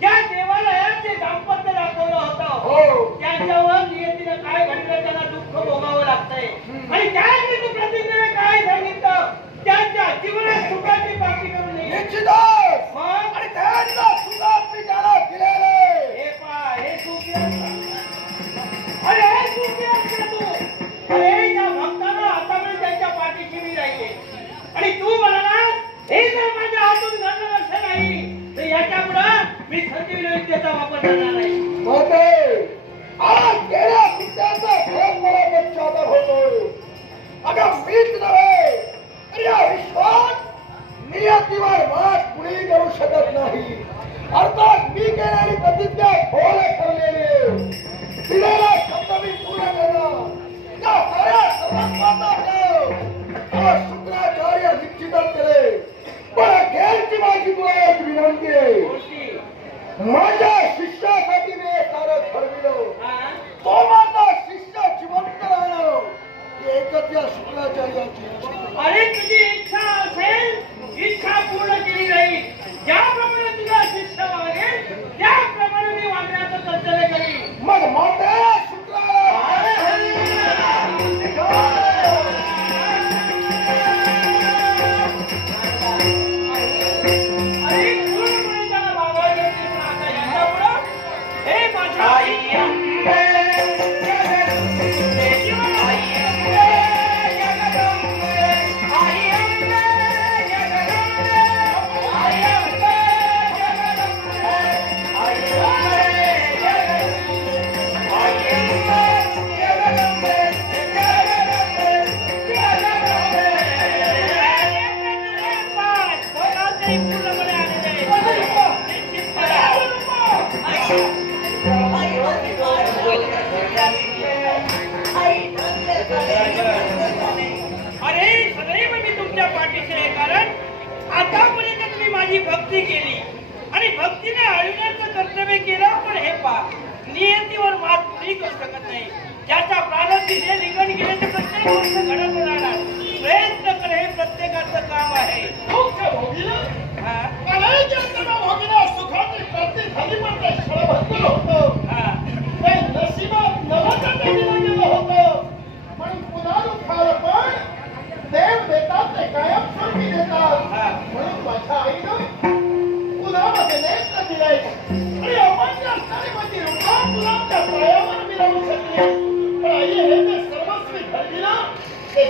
देवालयात जे दाम्पत्य दाखवलं होतं हो. त्याच्यावर नियतीनं काय घडलं त्यांना दुःख भोगावं लागतंय. आणि तू काय सांगितलं? त्यांच्या जीवनात सुखाची प्राप्ती करून नये निश्चितच! मग? आणि त्यांना सुद्धा मी त्याला दिलेले हे पहा हे सुखी अरे हे सुखी असला तू. अरे त्या भक्तांना आतापर्यंत त्यांच्या पाठीशी मी राहिले. आणि तू म्हणाला हे जर माझ्या हातून घडलं असं नाही. तर याच्या पुढं मी संजीवनी विद्येचा वापर करणार माझ्या शिष्यासाठी मी सारं ठरविलं. तो माझा शिष्य जिवंत राहणं एकच या शुक्राचार्याची. अरे तुझी पाठीशी आहे. कारण आतापर्यंत तुम्ही माझी भक्ती केली. आणि भक्तीने आयुष्याचं कर्तव्य केलं पण हे पा नियतीवर मात कोणी करू शकत नाही. ज्याचा प्रारंभी जे लिंगण गेले ते प्रत्येक गोष्ट घडत राहणार प्रयत्न कर हे प्रत्येकाचं काम आहे. सुखाची प्राप्ती झाली पण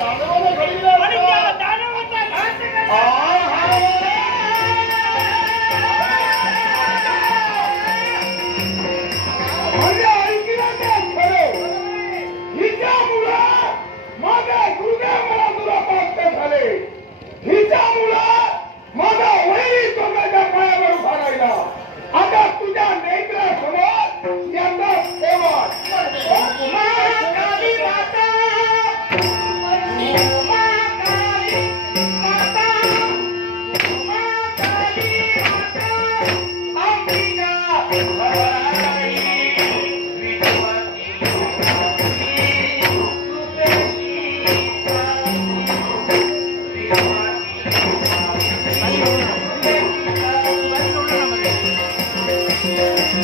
दानवाने घडविलं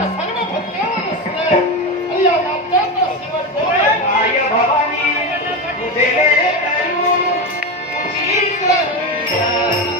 Yes,